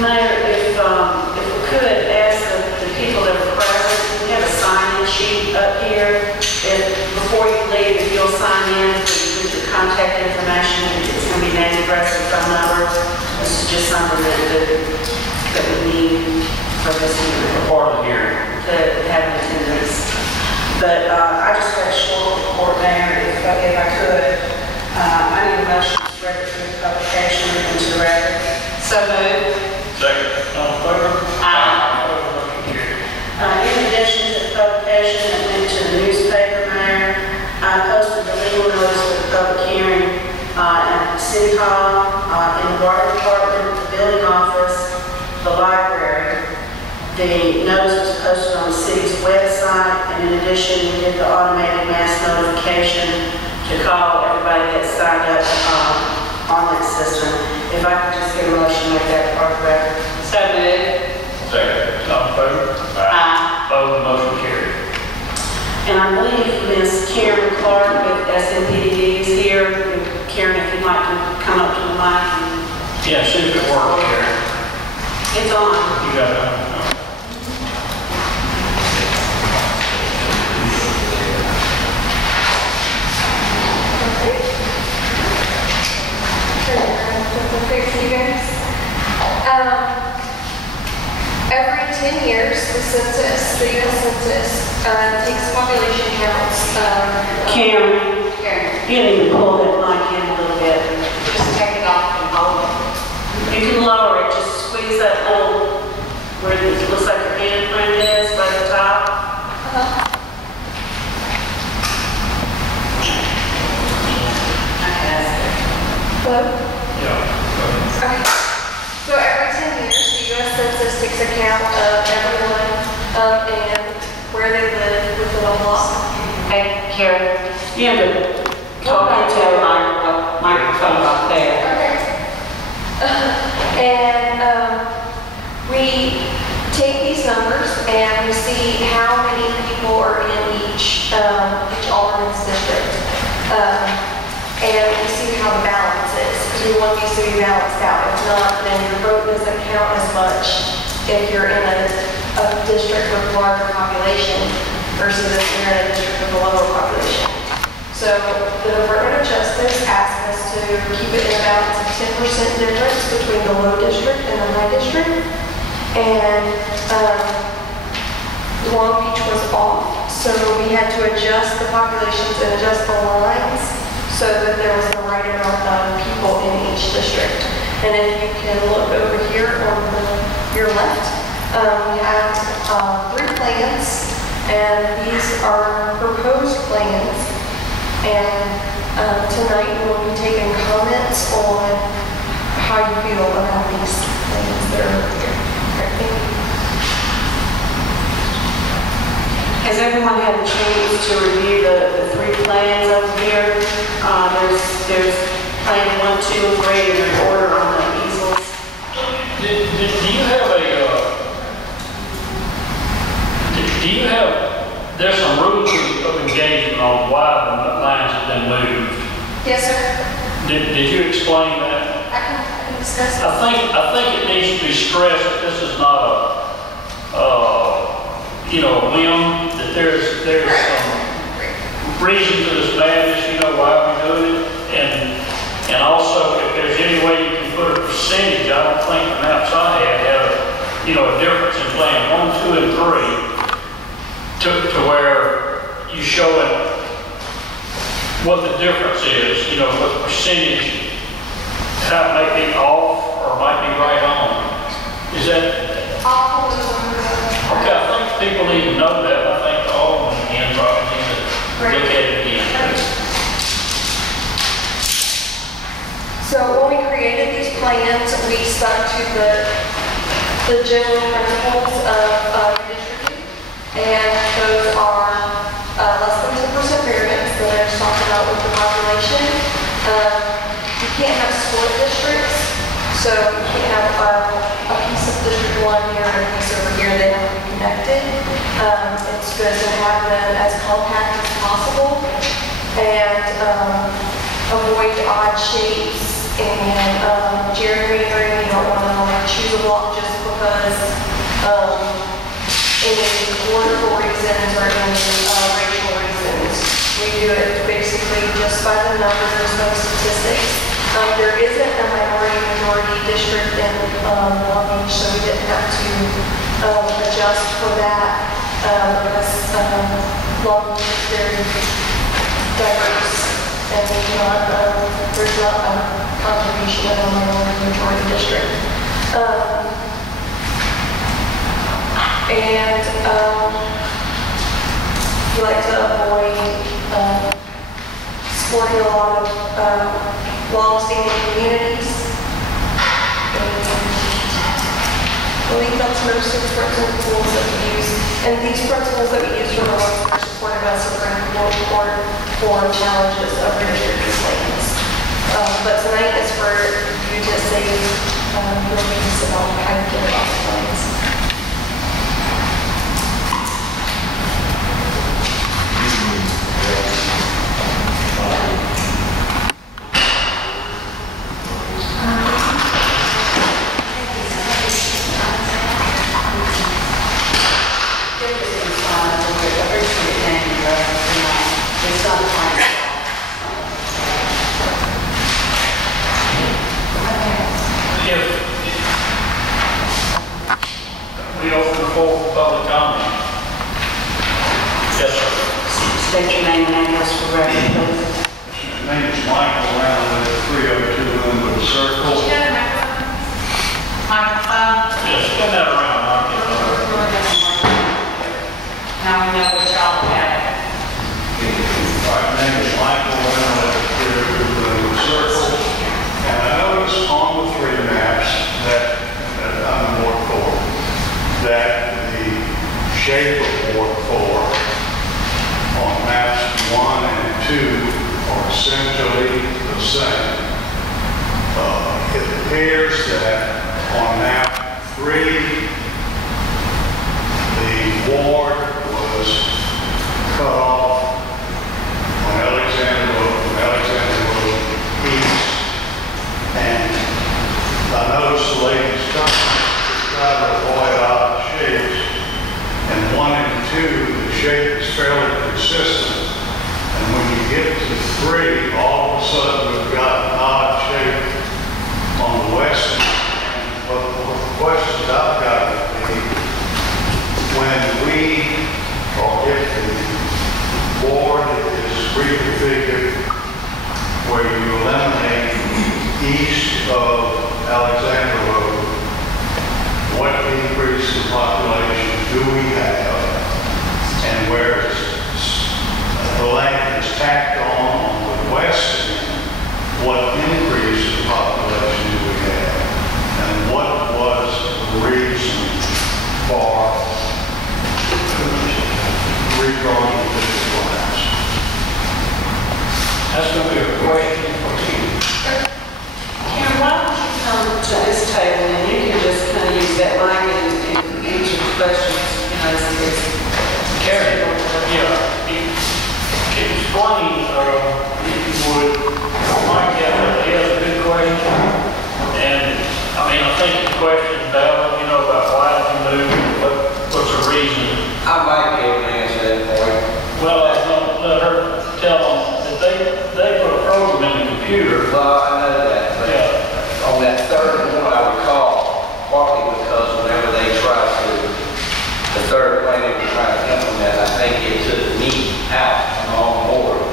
Mayor, if we could ask the people that are present, we have a sign-in sheet up here. Before you leave, if you'll sign in with your contact information, it's going to be name, address, and phone number. This is just something that we need for this hearing. Part of the hearing. To have an attendance. But I just got a short report, Mayor, if I could. I need a motion to record for the publication into the record. So moved. Second. All in favor? Aye. In addition to the publication that went to the newspaper, Mayor, I posted the legal notice for the public hearing at City Hall, in the water department, the building office, the library. The notice was posted on the city's website, and in addition, we did the automated mass notification to call everybody that signed up on that system. If I could just get a motion to make that part of the record. So moved. Second. All in favor? Aye. Opposed, motion carried. And I believe Ms. Karen Clark with SMPDD is here. Karen, if you'd like to come up to the mic. Yeah, see if it works, Karen. It's on. You got it on. You guys. Every 10 years, the census, the U.S. Census, takes population counts. Karen, you need to pull that mic in a little bit. Just take it off and hold it. You can lower it, just squeeze that little, where it looks like your handprint is, right at the top. Hello? Yeah. Okay. So every 10 years, the U.S. Census takes account of everyone and where they live within a block. Hey, Karen, you have to talk into the microphone up there. Okay. And we take these numbers and we see how many people are in each alderman's district. And we see how the balance is, because we want these to be balanced out. If not, then your vote doesn't count as much if you're in a district with a larger population versus if you're in a district with a lower population. So the Department of Justice asked us to keep it in a balance of 10% difference between the low district and the high district. And Long Beach was off, so we had to adjust the populations and adjust the lines so that there was the right amount of people in each district. And if you can look over here on your left, we have 3 plans, and these are proposed plans. And tonight we'll be taking comments on how you feel about these plans that are over here. Right, thank you. Has everyone had a chance to review the 3 plans over here? There's plan 1, 2, and 3 in your order on the easels. There's some rules of engagement on why the lines have been moved. Yes, sir. Did you explain that? I can discuss it. I think it needs to be stressed that this is not a whim, that there's some reason to this madness, why we're doing it. And also, if there's any way you can put a percentage, I don't think the maps I had a difference in plan 1, 2, and 3 to where you show it what the difference is, what the percentage, how it might be off or might be right on. Is that? Okay, I think people need to know that. I think all of them again probably need to look at it again. So when we created these plans, we stuck to the general principles of redistricting, and those are less than 10% variance that I just talked about with the population. You can't have split districts, so you can't have a piece of District 1 here and a piece over here. They have to be connected. It's good to have them as compact as possible and avoid odd shapes and gerrymandering. You don't want to choose a block reasons or any racial reasons. We do it basically just by the numbers, there's no statistics. There isn't a minority-majority district in Long Beach, so we didn't have to adjust for that because Long Beach is very diverse and there's not a contribution of a minority-majority district. And we like to avoid supporting a lot of long-standing communities. And I believe that's most of the principles that we use. And these principles that we use for the ones that are supported by the Supreme Court for challenges of redistricting plans. But tonight is for you to save your meetings about how you get about the plans. We open the floor for public comment. Yes, sir. State your name and address for record, please. My name is Michael Brown at 302 Linwood Circle. Microphone. Yes, spin that around. I'll get Now we know what y'all have. My name is Michael Brown at 302 Linwood Circle. And I noticed on the 3 maps that I'm Ward 4, that the shape of Ward 4 on maps 1 and 2 are essentially the same. It appears that on map 3, the ward was cut off on Alexander Road east, and I noticed the ladies try to avoid odd shapes, and 1 and 2, the shape is fairly consistent. And when you get to 3, all of a sudden we've got an odd shape on the west end. But the questions I've got would be, when if the board is reconfigured where you eliminate east of Alexander Road, what increase in population do we have? And where the land is tacked on the west end, what increase in population do we have? And what was the reason for redrawing the district lines? That's going to be a question for you. Karen, why don't you come to this table and you can just kind of use that language and answer the questions, as Karen, explain, if you would, Mike, he has a good question, and I mean, I think the question is valid, about why did you move, what's the reason? I might be able to answer that for you. Well, I was going to let her tell them that they put a program in the computer. Well, I know that, but on that third one, I recall, partly because whenever they tried the third plan they were trying to implement, I think it took me out on board.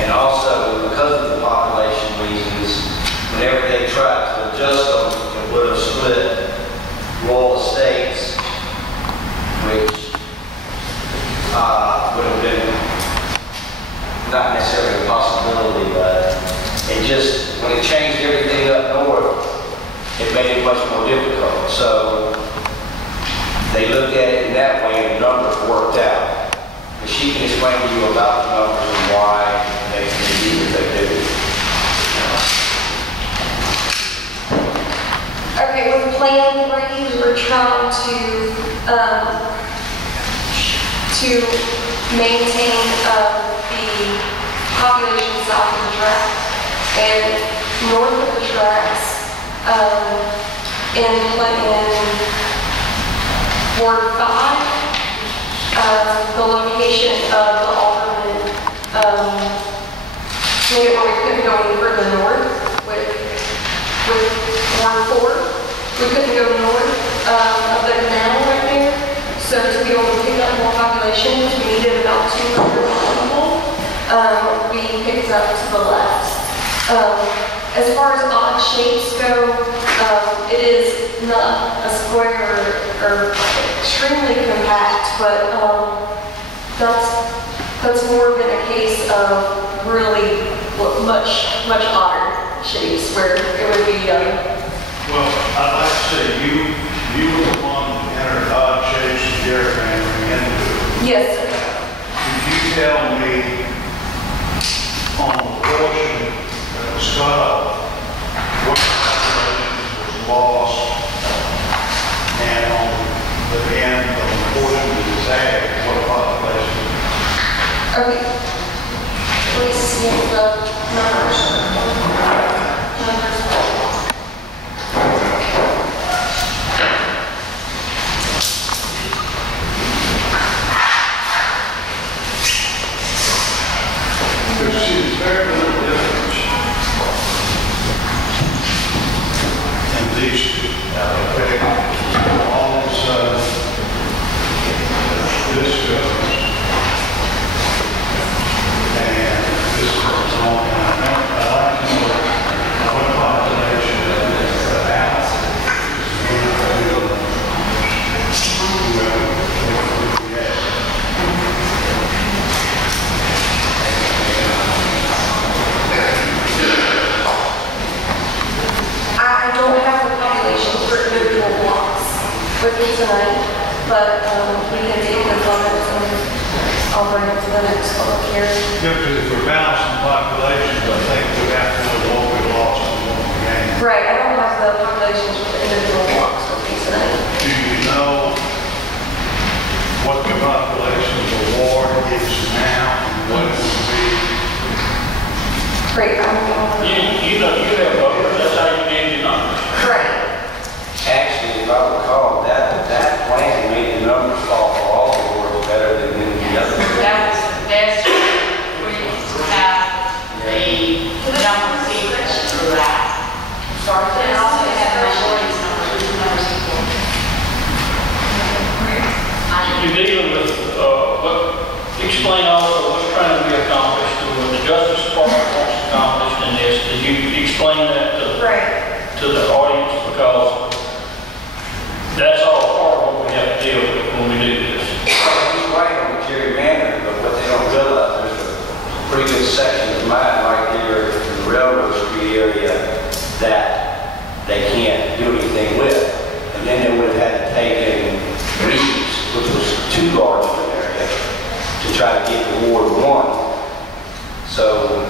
And also, because of the population reasons, whenever they tried to adjust them, it would have split rural estates, which would have been not necessarily a possibility, but it just, when it changed everything up north, it made it much more difficult. So they looked at it in that way and the numbers worked out. But she can explain to you about the numbers and why they do what they do. Okay, with Plan 3, we're trying to maintain the population south of the track and north of the tracks in Ward 5. we couldn't go north of the canal right there. So to be able to pick up more population, which we needed about 200 people, we picked up to the left. As far as odd shapes go, it is not a square or extremely compact, but that's more been a case of really much odder shapes where it would be. Well, I'd like to say you were the one that entered odd shapes and gerrymandering into it. Yes, sir. Could you tell me on the portion that was cut off, what population was lost, and on the end of the portion that was added, what population? Okay. Please see the numbers. There's very little difference in these two. Okay, all of a sudden, this goes, and this goes on. And I like to know what population is out. I don't have the population for individual blocks with me tonight, but we can take the comments and I'll bring it to the next public hearing. Yeah, because if we're balancing populations, I think we have to know what we lost and what we gained. Right, I don't have the populations for individual blocks with me tonight. Do you know what the population of the ward is now and what it would be? Great, You know, you have voters, that's how you get your numbers. Right. Actually, if I recall, that plan made the numbers fall for all the boards better than any of the other. That was the best we have the number secrets throughout. And also they have majorities numbers equal. You're dealing with, explain also what's trying to be accomplished, what the Justice Department wants accomplished in this. Did you explain that to the audience? Because that's all part of what we have to deal with when we do this. He's right on the gerrymandering, but what they don't realize, there's a pretty good section of mine right here in the Railroad Street area that they can't do anything with. And then they would have had to take in Reeves, which was too large of an area, to try to get the Ward 1. So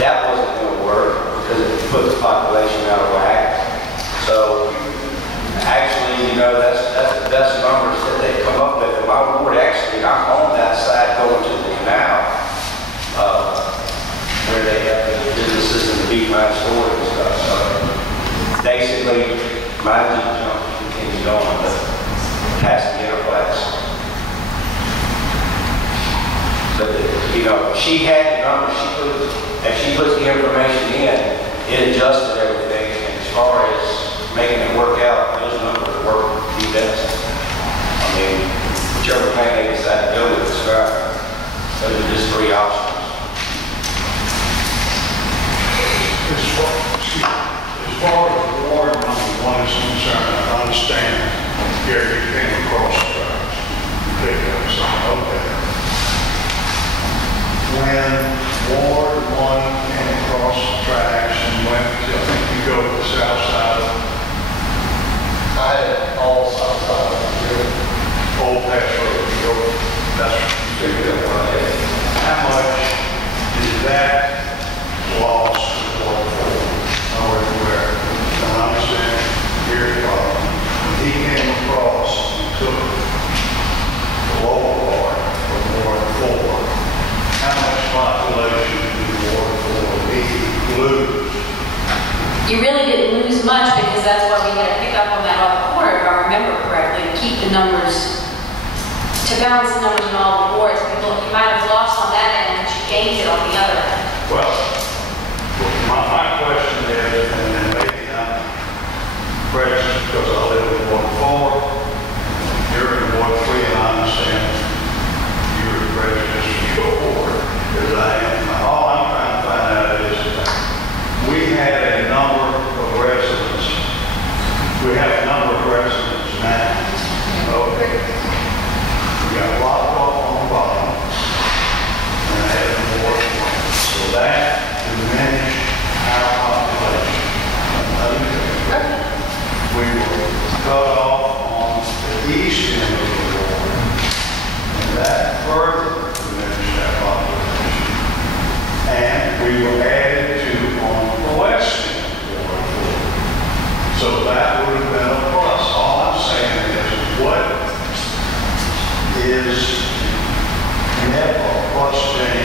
that wasn't going to work because it put the population out of whack. So actually, you know, that's the best numbers that they come up with. In my ward, actually, I'm on that side going to the canal, where they have the businesses and the beat mine store and stuff. So basically, my jump continues on, but past the Interplex. But, you know, she had the numbers, as she puts the information in, it adjusted everything. And as far as making it work out, those numbers work the best. I mean, whichever plan they decide to go with is fine. Those are just three options. As far as Ward number 1 is concerned, I understand Gary came across the tracks. Okay. When Ward 1 came across the tracks and went to, I think you go to the south side of I had all south side of the Old Pass Road. You go, that's how much is that lost to Ward 4? Nowhere. And I understand Gary's problem. When he came across and took the lower part of Ward 4, how much population did Ward 4 lose? You really didn't lose much because that's why we had to pick up on that other corner, if I remember correctly, to keep the numbers, to balance the numbers in all the boards. You might have lost on that end, but you gained it on the other end. Well, my question is, and maybe I'm prejudice because I live in Ward 4. You're in Ward 3, and I understand you're prejudiced in your ward, as I am. All I'm trying to find out is, we had a number of residents. We have a number of residents now. Okay. We got locked off on the bottom, and I had more. So that diminished our population. We were cut off on the east end of the ward, and that further diminished our population. And we were added to on the west end of the ward. So that would have been a plus. All I'm saying is, what is net or plus change